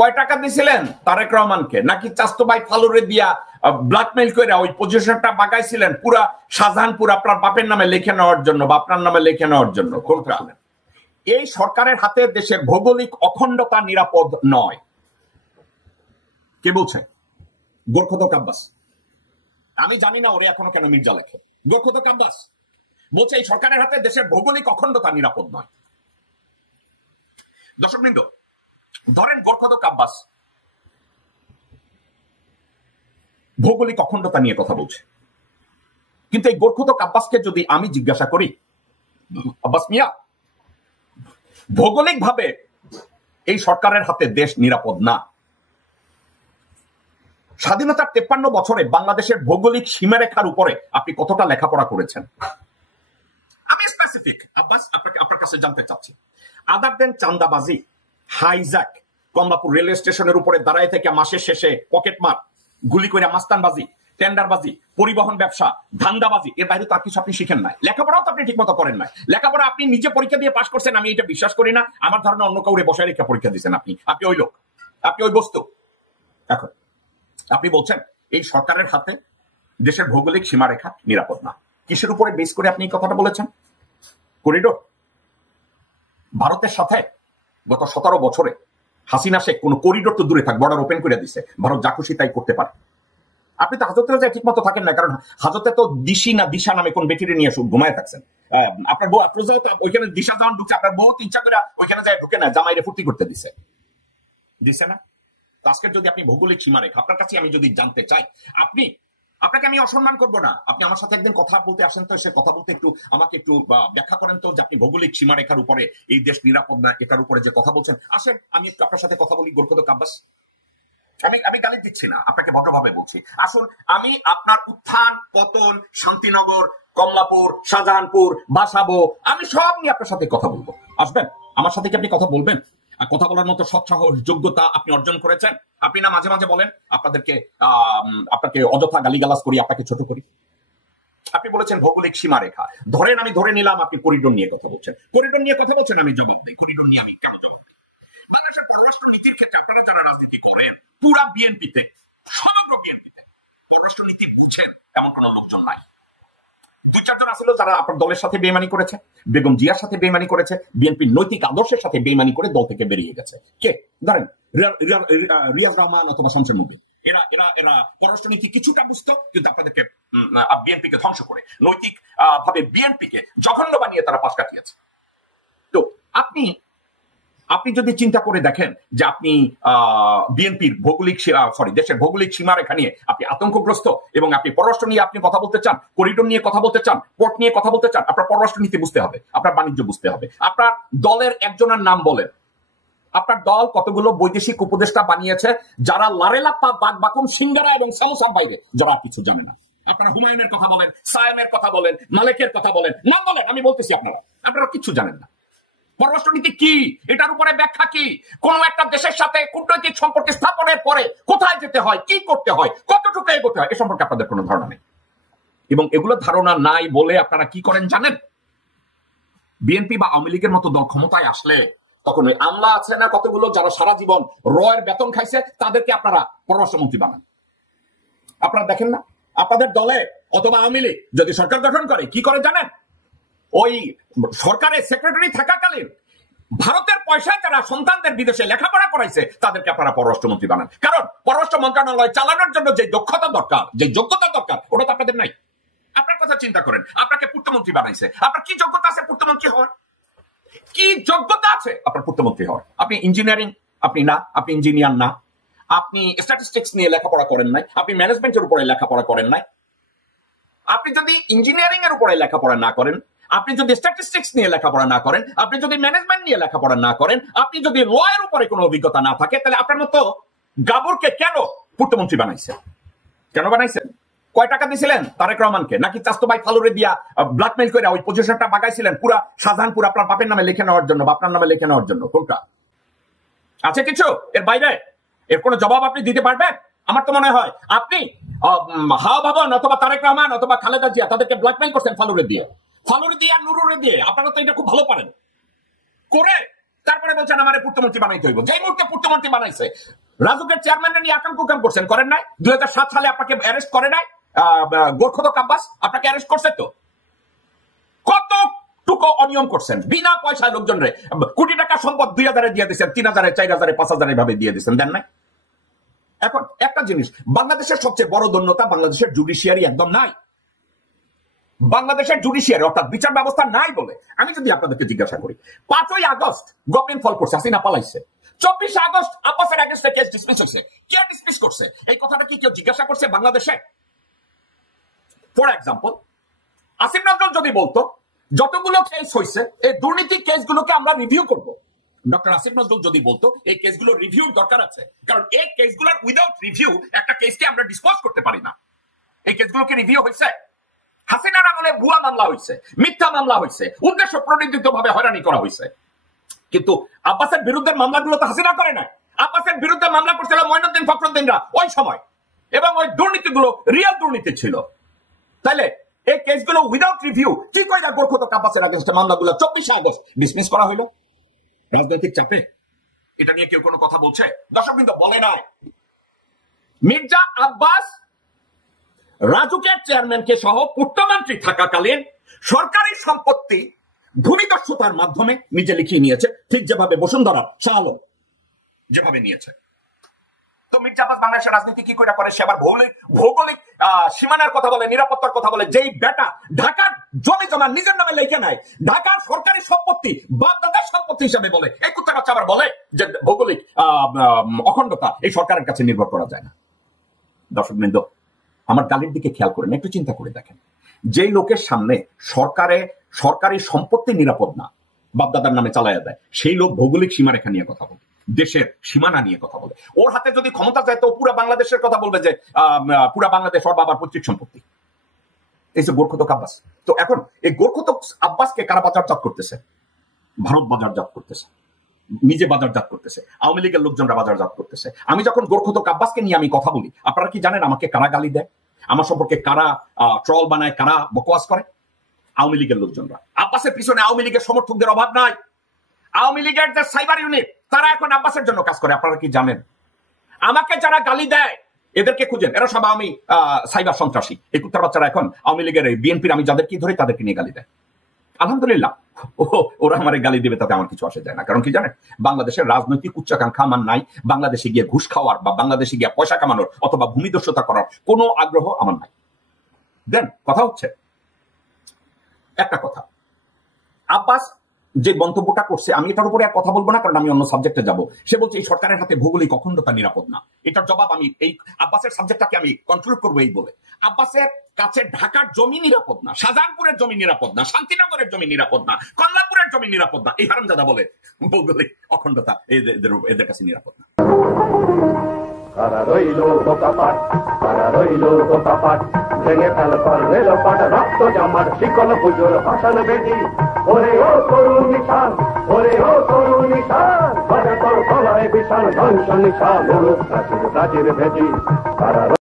কয় টাকা দিছিলেন তারেক রহমানকে, নাকি চাস্তো ভাই ফালুরে দিয়া ব্ল্যাকমেইল করে ওই পজিশনটা বাগাইছিলেন পুরা শাহজাহানপুর আপনার বাপের নামে লিখে নেওয়ার জন্য বা আপনার নামে লিখে নেওয়ার জন্য? কোনটা? এই সরকারের হাতে দেশের ভৌগোলিক অখণ্ডতা নিরাপদ নয়। কে বলছে? গোরখদক আব্বাস। আমি জানি না ওরে এখনো কেন মির্জা লেখে। গোরখদক আব্বাস বলছে এই সরকারের হাতে দেশের ভৌগোলিক অখণ্ডতা নিরাপদ নয়। দর্শকবৃন্দ, ধরেন গোরখদক আব্বাস ভৌগোলিক অখণ্ডতা নিয়ে কথা বলছে, কিন্তু এই গোরখদক আব্বাসকে যদি আমি জিজ্ঞাসা করি, আব্বাস মিয়া, ভৌগোলিক ভাবে এই সরকারের হাতে দেশ নিরাপদ না, স্বাধীনতার 53 বছরে বাংলাদেশের ভৌগোলিক সীমারেখার উপরে আপনি কতটা লেখাপড়া করেছেন? আমি স্পেসিফিক আব্বাস আপনার কাছে জানতে চাচ্ছি। আদার দেন চান্দাবাজি, হাইজ্যাক, কমলাপুর রেলওয়ে স্টেশনের উপরে দাঁড়ায় থেকে মাসের শেষে পকেটমার, গুলি করে মাস্তানবাজি, টেন্ডারবাজি, পরিবহন ব্যবসা, ধান্দাবাজি, এর বাইরে তার কিছু আপনি শিখেন নাই। লেখাপড়াও তো আপনি ঠিক মতো করেন নাই। লেখাপড়া আপনি নিজে পরীক্ষা দিয়ে পাশ করছেন, আমি এটা বিশ্বাস করি না। আমার ধারণা অন্য কাউরে বসায় রেখে পরীক্ষা দিচ্ছেন আপনি। আপনি ওই লোক, আপনি ওই বস্তু। এখন আপনি বলছেন এই সরকারের হাতে দেশের ভৌগোলিক সীমারেখা নিরাপদ না। কিসের উপরে বেস করে আপনি এই কথাটা বলেছেন? করিডোর। ভারতের সাথে গত 17 বছরে হাসিনা শেখ কোন করিডোর তো দূরে থাক, বর্ডার ওপেন করে দিচ্ছে, ভারত যা খুশি তাই করতে পারে। আপনি তো হাজতে যায় ঠিক মতো থাকেন না, কারণ হাজতে তো দিশা নামে কোন বেটিরে নিয়ে ঘুমায় থাকছেন। আপনার বউ ওইখানে দিশা যখন ঢুকছে, আপনার বউ ইচ্ছা করে ওইখানে যায় ঢুকে না, জামাইরে ফুর্তি করতে দিছে না? আজকে যদি আপনি ভৌগোলিক সীমারেখা, আপনার কাছে আমি যদি জানতে চাই, আপনাকে আমি অসম্মান করবো না, আপনি আমার সাথে একদিন কথা বলতে আসেন তো, সে কথা বলতে আমাকে একটু ব্যাখ্যা করেন তো যে আপনি ভৌগোলিক সীমারেখার উপরে এই দেশ নিরাপদ না, এটার উপরে যে কথা বলছেন, আসেন আমি একটু আপনার সাথে কথা বলি। গোরখদক আব্বাস, আমি গালি দিচ্ছি না, আপনাকে ভদ্রভাবে বলছি। আসুন, আমি আপনার উত্থান পতন, শান্তিনগর, কমলাপুর, শাহজাহানপুর, বাসাবো, আমি সব নিয়ে আপনার সাথে কথা বলবো। আসবেন আমার সাথে, কি আপনি কথা বলবেন? আর কথা বলার মতো সৎ সাহস, যোগ্যতা আপনি অর্জন করেছেন? আপনি না মাঝে মাঝে বলেন আপনাকে অযথা গালিগালাজ করি, আপনাকে ছোট করি। আপনি বলেছেন ভৌগোলিক সীমারেখা। আমি ধরে নিলাম আপনি করিডোর নিয়ে কথা বলছেন। করিডোর নিয়ে কথা বলছেন, আমি জবাব দিই। করিডোর নিয়ে আমি কেন জবাব দিই? বাংলাদেশের পররাষ্ট্র নীতির ক্ষেত্রে আপনারা যারা রাজনীতি করেন, পুরা বিএনপিতে, সমগ্র বিএনপিতে পররাষ্ট্র নীতি বুঝেন এমন কোন লোকজন নাই। 2-4 জন আসলে যারা আপনার দলের সাথে বেইমানি করেছে, বেগম জিয়ার সাথে বেইমানি করেছে, বিএনপির নৈতিক আদর্শের সাথে বেইমানি করে দল থেকে বেরিয়ে গেছে। কে? ধরেন রিয়াজ রহমান অথবা শামসুল মুবিন। এরা পররাষ্ট্রনীতি কিছুটা বুঝতো, কিন্তু আপনাদেরকে বিএনপিকে ধ্বংস করে নৈতিক ভাবে বিএনপিকে জঘন্য বানিয়ে তারা পাশ কাটিয়েছে। তো আপনি যদি চিন্তা করে দেখেন যে আপনি বিএনপির দেশের ভৌগোলিক সীমারেখা নিয়ে আপনি আতঙ্কগ্রস্ত, এবং আপনি পররাষ্ট্র নিয়ে আপনি কথা বলতে চান, করিডোর নিয়ে কথা বলতে চান, পোর্ট নিয়ে কথা বলতে চান, আপনার পররাষ্ট্র নীতি বুঝতে হবে, আপনার বাণিজ্য বুঝতে হবে। আপনার দলের একজনের নাম বলেন। আপনার দল কতগুলো বৈদেশিক উপদেষ্টা বানিয়েছে যারা লারেলাপ্পা, বাগবাকুম, সিঙ্গারা এবং সামোসার বাইরে যারা কিছু জানে না। আপনারা হুমায়ুনের কথা বলেন, সায়েমের কথা বলেন, মালেকের কথা বলেন, নাম বলেন, আমি বলতেছি আপনারা কিছু জানেন না। পররাষ্ট্রনীতি কি, এটার উপরে ব্যাখ্যা কি, কোন একটা দেশের সাথে কূটনৈতিক সম্পর্ক স্থাপনের পরে কোথায় যেতে হয়, কি করতে হয়, কতটুকু এগোতে হয়, এ সম্পর্কে আপনাদের কোনো ধারণা নেই। এবং এগুলো ধারণা নাই বলে আপনারা কি করেন জানেন? বিএনপি বা আওয়ামী লীগের মতো দল ক্ষমতায় আসলে তখন ওই আমলা আছে না কতগুলো, যারা সারা জীবন রয়ের বেতন খাইছে, তাদেরকে আপনারা পররাষ্ট্রমন্ত্রী বানান। আপনারা দেখেন না, আপনাদের দলে অথবা আওয়ামী লীগ যদি সরকার গঠন করে, কি করে জানেন? ওই সরকারের সেক্রেটারি থাকাকালীন ভারতের পয়সায় যারা সন্তানদের বিদেশে লেখাপড়া করাইছে, তাদেরকে আপনারা পররাষ্ট্রমন্ত্রী বানান। কারণ পররাষ্ট্র মন্ত্রণালয় চালানোর জন্য যে দক্ষতা দরকার, যে যোগ্যতা দরকার, ওটা তো আপনাদের নাই। আপনার কথা চিন্তা করেন, আপনাকে পূর্তমন্ত্রী বানাইছে, আপনার কি যোগ্যতা আছে পূর্তমন্ত্রী হওয়ার? কি যোগ্যতা আছে আপনার পূর্তমন্ত্রী হওয়ার? আপনি ইঞ্জিনিয়ারিং, আপনি ইঞ্জিনিয়ার না, আপনি স্ট্যাটিস্টিক্স নিয়ে লেখাপড়া করেন নাই, আপনি ম্যানেজমেন্টের উপরে লেখাপড়া করেন নাই। আপনি যদি ইঞ্জিনিয়ারিং এর উপরে লেখাপড়া না করেন, আপনি যদি স্ট্যাটিস্টিক্স নিয়ে লেখাপড়া না করেন, আপনি যদি ম্যানেজমেন্ট নিয়ে লেখাপড়া না করেন, আপনি যদি ল এর উপরে কোনো অভিজ্ঞতা না থাকে, তাহলে আপনার মতো গাবরকে কেন পূর্তমন্ত্রী বানাইছে? কেন বানাইছে? কয় টাকা দিছিলেন তারেক রহমানকে, নাকি চাস্তো ভাই ফালুরে দিয়া ব্ল্যাকমেইল করে ওই পজিশনটা বাগাইছিলেন পুরা শাহজাহানপুর আপনার বাপের নামে লিখে নেওয়ার জন্য বা আপনার নামে লিখে নেওয়ার জন্য? কোনটা আছে কিছু এর বাইরে? এর কোনো জবাব আপনি দিতে পারবেন? আমার তো মনে হয় আপনি হাওয়া ভবন অথবা তারেক রহমান অথবা খালেদা জিয়া তাদেরকে ব্ল্যাকমেইল করছেন ফালুরে দিয়ে, নুরুরে দিয়ে। আপনারা তো এটা খুব ভালো পারেন করে তারপরে বলছেন আমার পূর্তমন্ত্রী বানাইতে হইব। যেই মুহূর্তে পূর্তমন্ত্রী বানাইছে, রাজুকের চেয়ারম্যান নিয়ে আকাম কুকাম করছেন, করেন নাই? 2007 সালে আপনাকে অ্যারেস্ট করে নাই গোরখদক আব্বাস? আপনাকে অ্যারেস্ট করছে তো? কতটুকু অনিয়ম করছেন? বিনা পয়সায় লোকজনরে কোটি টাকা সম্পদ 2000-এ দিয়ে দিচ্ছেন, 3000-এ, 4000-এ, 5000-এ ভাবে দিয়ে দিচ্ছেন, দেন নাই? এখন একটা জিনিস, বাংলাদেশের সবচেয়ে বড় দন্যতা, বাংলাদেশের জুডিশিয়ারি একদম নাই। বাংলাদেশের জুডিশিয়ারি অর্থাৎ বিচার ব্যবস্থা নাই বলে আমি যদি আপনাদেরকে জিজ্ঞাসা করি, 5ই আগস্ট গভর্নমেন্ট ফল করছে, হাসিনা পালাইছে, 24 আগস্ট আব্বাসের এগেইনস্টে কেস ডিসমিস হয়েছে, কে ডিসমিস করছে? এই কথাটা কি কেউ জিজ্ঞাসা করছে বাংলাদেশে? ফর এক্সাম্পল, আসিফ নজরুল যদি বলতো যতগুলো কেস হয়েছে এই দুর্নীতি কেসগুলোকে আমরা রিভিউ করব, ডক্টর আসিফ নজরুল যদি বলতো এই কেসগুলো রিভিউর দরকার আছে, কারণ এই কেসগুলোর উইদাউট রিভিউ একটা কেসকে আমরা ডিসপোজ করতে পারি না। এই কেসগুলোকে রিভিউ হয়েছে? হাসিনার আমলে ভুয়া মামলা হয়েছে, মিথ্যা মামলা হয়েছে, উদ্দেশ্য প্রণোদিত ভাবে হয়রানি করা হয়েছে, কিন্তু আব্বাসের বিরুদ্ধে মামলাগুলো তো হাসিনা করে নাই। আব্বাসের বিরুদ্ধে মামলা করছিল মঈনুদ্দিন ফখরুদ্দিনরা ওই সময়, এবং ওই দুর্নীতিগুলো রিয়েল দুর্নীতি ছিল। তাইলে এই কেসগুলো উইদাউট রিভিউ কি করে গোরখদক আব্বাসের এগেইনস্টে মামলাগুলো 24 আগস্ট ডিসমিস করা হইল? রাজনৈতিক চাপে? এটা নিয়ে কেউ কোনো কথা বলছে? দর্শক কিন্তু বলে নাই। মির্জা আব্বাস রাজুকের চেয়ারম্যানকে সহ পূর্তমন্ত্রী থাকাকালীন সরকারি সম্পত্তি ভূমিদস্যুতার মাধ্যমে নিজে লিখিয়ে নিয়েছে, ঠিক যেভাবে বসুন্ধরা শাহ আলম যেভাবে নিয়েছে। তো মির্জা আব্বাস বাংলাদেশের রাজনীতি কি করে? সে আবার ভৌগোলিক সীমানার কথা বলে, নিরাপত্তার কথা বলে। যেই বেটা ঢাকার জমি জমা নিজের নামে লিখে নেয়, ঢাকার সরকারি সম্পত্তি বাপ-দাদার সম্পত্তি হিসাবে বলে, এই কুত্তা বাচ্চা আবার বলে যে ভৌগোলিক অখণ্ডতা এই সরকারের কাছে নির্ভর করা যায় না। দর্শকবৃন্দ, আমার গালির দিকে খেয়াল করেন, একটু চিন্তা করে দেখেন, যেই লোকের সামনে সরকারি সম্পত্তি নিরাপদ না, বাপদাদার নামে চালাইয়া দেয়, সেই লোক ভৌগোলিক সীমারেখা নিয়ে কথা বলে, দেশের সীমানা নিয়ে কথা বলে। ওর হাতে যদি ক্ষমতা যায় তো পুরা বাংলাদেশের কথা বলবে যে পুরা বাংলাদেশ ওর বাবার পৈতৃক সম্পত্তি। এই যে গোরখদক আব্বাস, তো এখন এই গোরখদক আব্বাসকে কারা বাজারজাত করতেছে? ভারত বাজারজাত করতেছে, নিজে বাজারজাত করতেছে, আওয়ামী লীগের লোকজনরা বাজারজাত করতেছে। আমি যখন গোরখদক আব্বাসকে নিয়ে আমি কথা বলি, আপনারা কি জানেন আমাকে কারা গালি দেয়, আমার সম্পর্কে কারা ট্রল বানায়, কারা বকওয়াস করে? আওয়ামী লীগের লোকজনরা। আব্বাসের পিছনে আওয়ামী লীগের সমর্থকদের অভাব নাই। আওয়ামী লীগের যে সাইবার ইউনিট, তারা এখন আব্বাসের জন্য কাজ করে। আপনারা কি জানেন? আমাকে যারা গালি দেয় এদেরকে খুঁজেন, এরা সব আমি সাইবার সন্ত্রাসী। এই কুত্তার বাচ্চারা এখন আওয়ামী লীগের বিএনপির আমি যাদেরকে ধরি তাদেরকে নিয়ে গালি দেয়। আলহামদুলিল্লাহ, ওরা আমার গালি দেবে, তাতে আমার কিছু আসে যায় না। কারণ কি জানেন, বাংলাদেশের রাজনৈতিক উচ্চাকাঙ্ক্ষা আমার নাই। বাংলাদেশে গিয়ে ঘুষ খাওয়ার বা বাংলাদেশে গিয়ে পয়সা কামানোর অথবা ভূমিদস্যুতা করার কোনো আগ্রহ আমার নাই। দেন কথা হচ্ছে একটা কথা, আব্বাস যে মন্তব্যটা করছে, আমি এটার উপরে আর কথা বলবো না, কারণ আমি অন্য সাবজেক্টে যাব। সে বলছে এই সরকারের হাতে ভৌগোলিক অখণ্ডতা নিরাপদ না। এটার জবাব আমি এই আব্বাসের সাবজেক্টটাকে আমি কন্ট্রোল করবো এই বলে, আব্বাসের কাছে ঢাকার জমি নিরাপদ না, শাহজাহানপুরের জমি নিরাপদ না, শান্তিনগরের জমি নিরাপদ না, কমলাপুরের জমি নিরাপদ না। এই হারামজাদা বলে ভৌগোলিক অখণ্ডতা এদের কাছে নিরাপদ না। কারা রইল বোকাপাট, কারা রইল বোকাপাট, ভেঙে ফেল রেল পাট, রক্ত জামার শিকল পুজোর ভাষণ বেদি। ওরে ও তরুণ নিশান, ওরে ও তরুণ নিশান, বাজে তোর গলায় বিশাল ধ্বংস নিশান, প্রাচীর প্রাচীর ভেদি। কারা